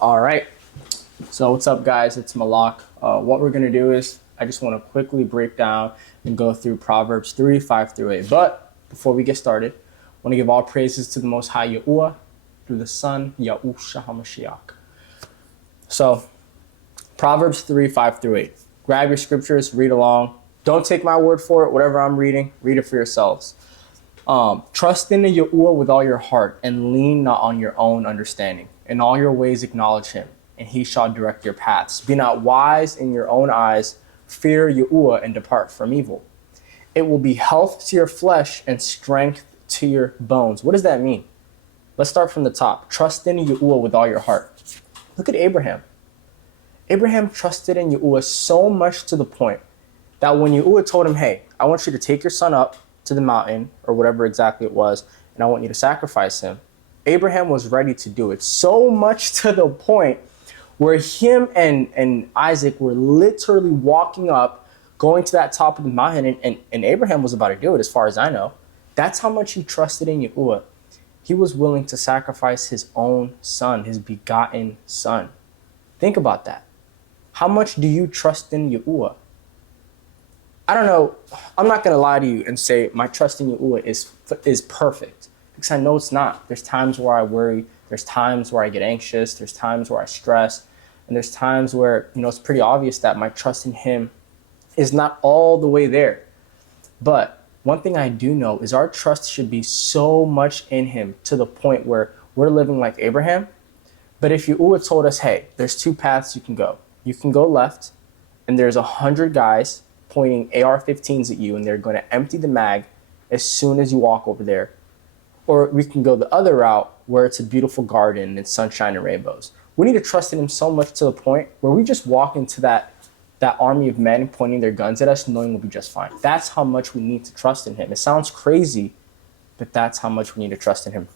All right. So what's up, guys? It's Malak. What we're gonna do is I just want to quickly break down and go through Proverbs 3, 5 through 8. But before we get started, I want to give all praises to the Most High Yahuwah through the Son Yahusha HaMashiach. So Proverbs 3, 5 through 8. Grab your scriptures, read along. Don't take my word for it. Whatever I'm reading, read it for yourselves. Trust in the Yahuwah with all your heart and lean not on your own understanding. In all your ways acknowledge him, and he shall direct your paths. Be not wise in your own eyes. Fear Yahuwah and depart from evil. It will be health to your flesh and strength to your bones. What does that mean? Let's start from the top. Trust in Yahuwah with all your heart. Look at Abraham. Abraham trusted in Yahuwah so much to the point that when Yahuwah told him, hey, I want you to take your son up to the mountain or whatever exactly it was, and I want you to sacrifice him, Abraham was ready to do it. So much to the point where him and Isaac were literally walking up, going to that top of the mountain, and Abraham was about to do it, as far as I know. That's how much he trusted in Yahuwah. He was willing to sacrifice his own son, his begotten son. Think about that. How much do you trust in Yahuwah? I don't know. I'm not going to lie to you and say my trust in Yahuwah is perfect, because I know it's not. There's times where I worry. There's times where I get anxious. There's times where I stress. And there's times where, it's pretty obvious that my trust in him is not all the way there. But one thing I do know is our trust should be so much in him to the point where we're living like Abraham. But if Yahuwah told us, hey, there's two paths you can go. You can go left, and there's 100 guys pointing AR-15s at you, and they're going to empty the mag as soon as you walk over there. Or we can go the other route where it's a beautiful garden and sunshine and rainbows. We need to trust in him so much to the point where we just walk into that army of men pointing their guns at us, knowing we'll be just fine. That's how much we need to trust in him. It sounds crazy, but that's how much we need to trust in him.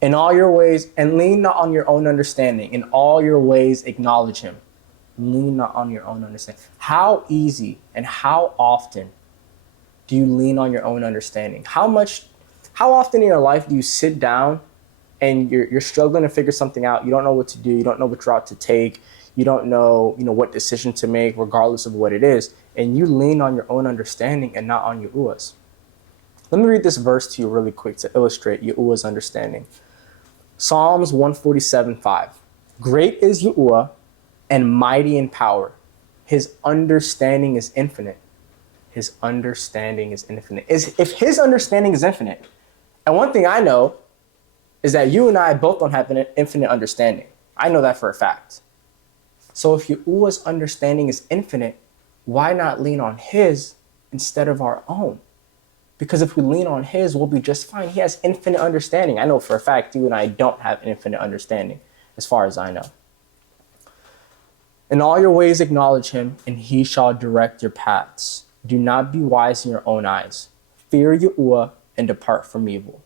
In all your ways, and lean not on your own understanding. In all your ways, acknowledge him. Lean not on your own understanding. How easy and how often do you lean on your own understanding? How often in your life do you sit down and you're struggling to figure something out? You don't know what to do. You don't know which route to take. You don't know, what decision to make, regardless of what it is. And you lean on your own understanding and not on Yahuwah's. Let me read this verse to you really quick to illustrate Yahuwah's understanding. Psalms 147:5. Great is Yahuwah and mighty in power. His understanding is infinite. His understanding is infinite. If his understanding is infinite, and one thing I know is that you and I both don't have an infinite understanding. I know that for a fact. So if Yahuwah's understanding is infinite, why not lean on his instead of our own? Because if we lean on his, we'll be just fine. He has infinite understanding. I know for a fact you and I don't have infinite understanding, as far as I know. In all your ways acknowledge him, and he shall direct your paths. Do not be wise in your own eyes. Fear Yahuwah and depart from evil.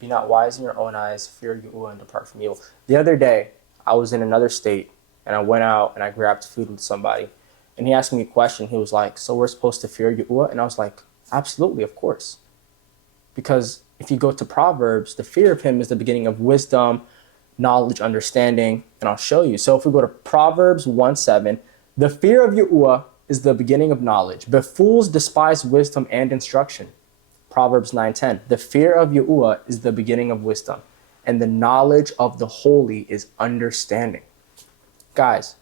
Be not wise in your own eyes. Fear Yahuwah and depart from evil. The other day, I was in another state, and I went out and I grabbed food with somebody. And he asked me a question. He was like, so we're supposed to fear Yahuwah? And I was like, absolutely, of course. Because if you go to Proverbs, the fear of him is the beginning of wisdom, knowledge, understanding, and I'll show you. So if we go to Proverbs 1:7, the fear of Yahuwah is the beginning of knowledge, but fools despise wisdom and instruction. Proverbs 9:10, the fear of Yahuwah is the beginning of wisdom, and the knowledge of the holy is understanding. Guys,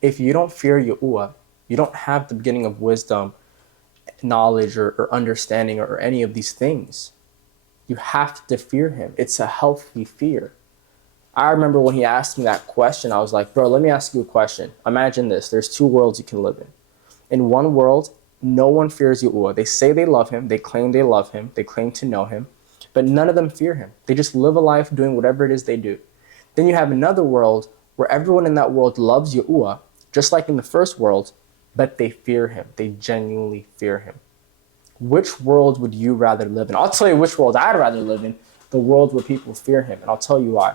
if you don't fear Yahuwah, you don't have the beginning of wisdom, knowledge, or understanding, or any of these things. You have to fear him. It's a healthy fear. I remember when he asked me that question, I was like, bro, let me ask you a question. Imagine this. There's two worlds you can live in. In one world, no one fears Yahuwah. They say they love him. They claim they love him. They claim to know him. But none of them fear him. They just live a life doing whatever it is they do. Then you have another world where everyone in that world loves Yahuwah, just like in the first world, but they fear him. They genuinely fear him. Which world would you rather live in? I'll tell you which world I'd rather live in, the world where people fear him. And I'll tell you why.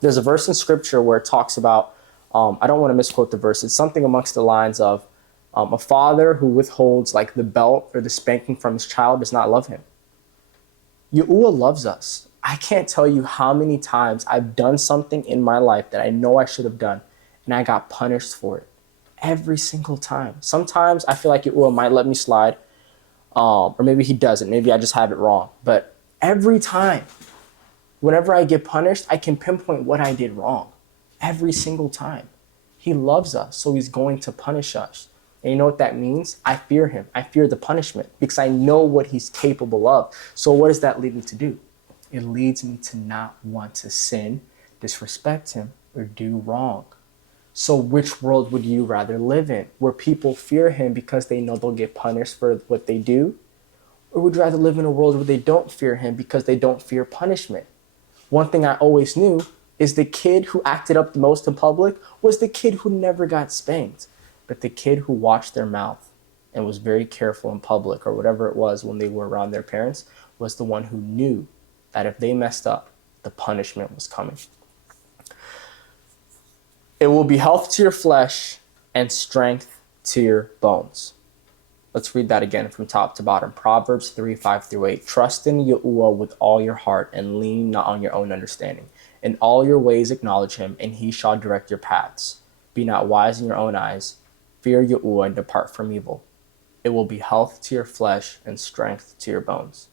There's a verse in scripture where it talks about, I don't want to misquote the verse. It's something amongst the lines of, a father who withholds like the belt or the spanking from his child does not love him. Yahuwah loves us. I can't tell you how many times I've done something in my life that I know I should have done, and I got punished for it every single time. Sometimes I feel like it might let me slide, or maybe he doesn't. Maybe I just have it wrong. But every time, whenever I get punished, I can pinpoint what I did wrong. Every single time. He loves us, so he's going to punish us. And you know what that means? I fear him. I fear the punishment because I know what he's capable of. So what does that lead me to do? It leads me to not want to sin, disrespect him, or do wrong. So which world would you rather live in? Where people fear him because they know they'll get punished for what they do? Or would you rather live in a world where they don't fear him because they don't fear punishment? One thing I always knew is the kid who acted up the most in public was the kid who never got spanked. But the kid who watched their mouth and was very careful in public or whatever it was when they were around their parents was the one who knew that if they messed up, the punishment was coming. It will be health to your flesh and strength to your bones. Let's read that again from top to bottom. Proverbs 3:5-8. Trust in Yahuwah with all your heart and lean not on your own understanding. In all your ways acknowledge him, and he shall direct your paths. Be not wise in your own eyes. Fear Yahuwah and depart from evil. It will be health to your flesh and strength to your bones.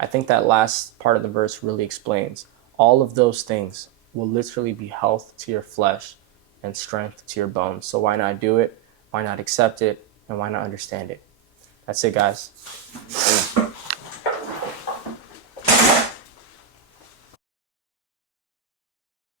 I think that last part of the verse really explains all of those things will literally be health to your flesh and strength to your bones. So why not do it? Why not accept it? And why not understand it? That's it, guys.